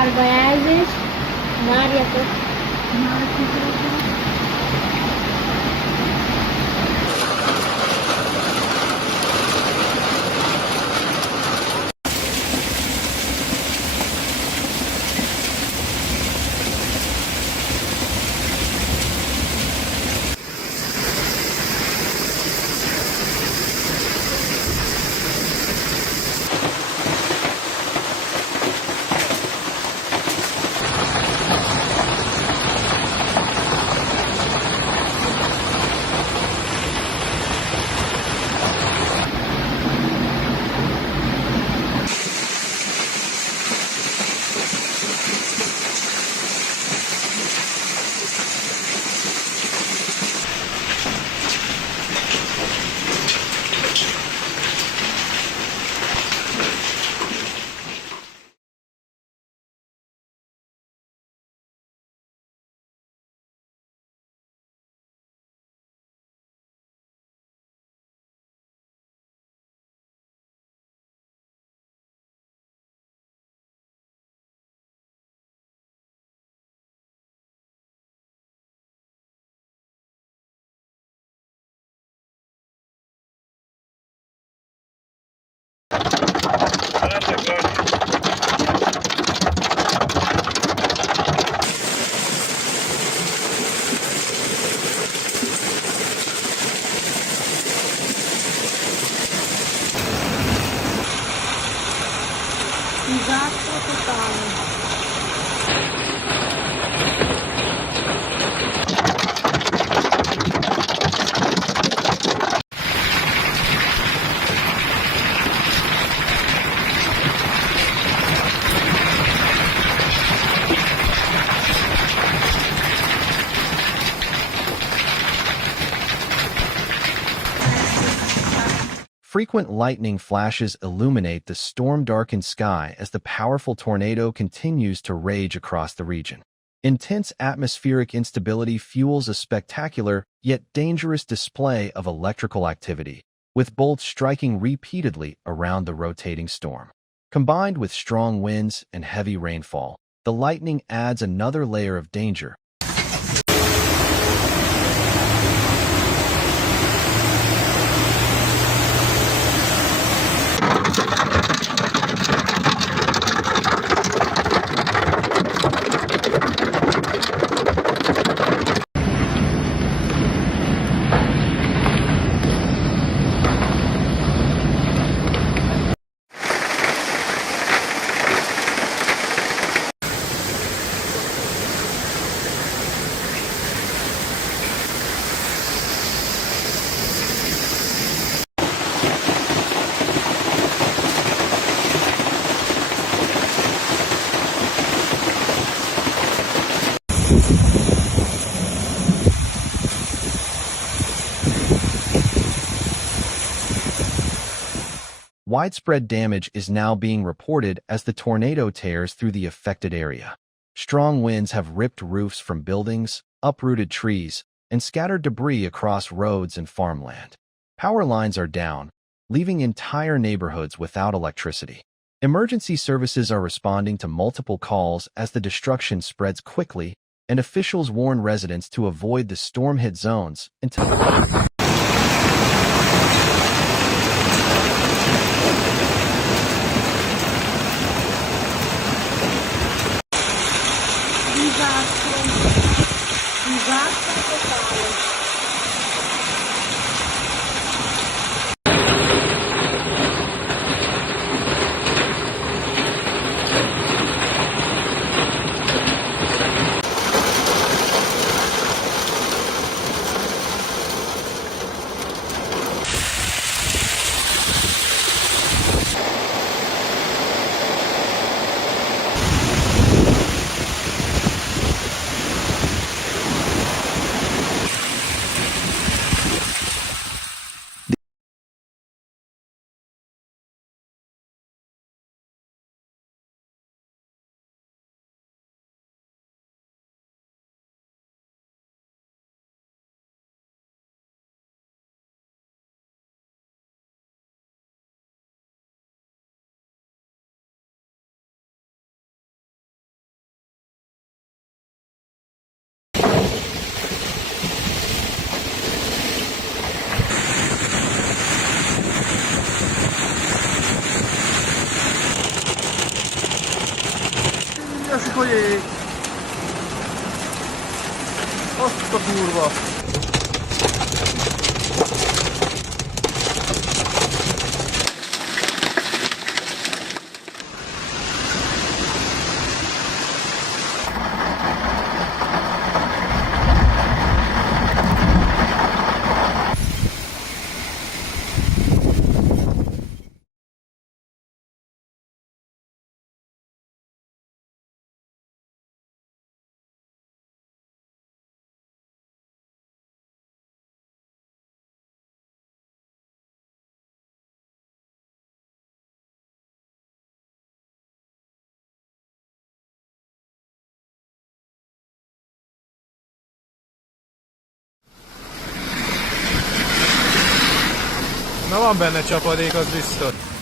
sárga jelzés. Várjatok. Disastro totale. Frequent lightning flashes illuminate the storm-darkened sky as the powerful tornado continues to rage across the region. Intense atmospheric instability fuels a spectacular, yet dangerous display of electrical activity, with bolts striking repeatedly around the rotating storm. Combined with strong winds and heavy rainfall, the lightning adds another layer of danger. Widespread damage is now being reported as the tornado tears through the affected area. Strong winds have ripped roofs from buildings, uprooted trees, and scattered debris across roads and farmland. Power lines are down, leaving entire neighborhoods without electricity. Emergency services are responding to multiple calls as the destruction spreads quickly, and officials warn residents to avoid the storm-hit zones until Disastro totale. esik a jég! Azt a kurva! Na van benne csapadék, az biztos.